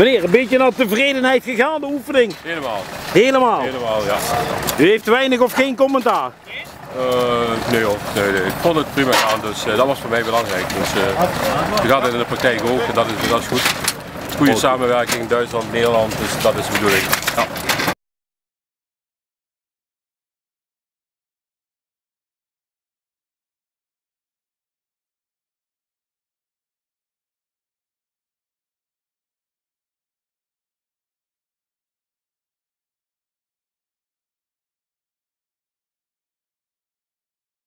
Meneer, een beetje naar tevredenheid gegaan, de oefening? Helemaal. Helemaal? Helemaal, ja. U heeft weinig of geen commentaar? Nee hoor, nee. Ik vond het prima gaan, dus dat was voor mij belangrijk. Dus je gaat het in de praktijk ook en dat is goed. Goede samenwerking, Duitsland, Nederland, dus dat is de bedoeling. Ja.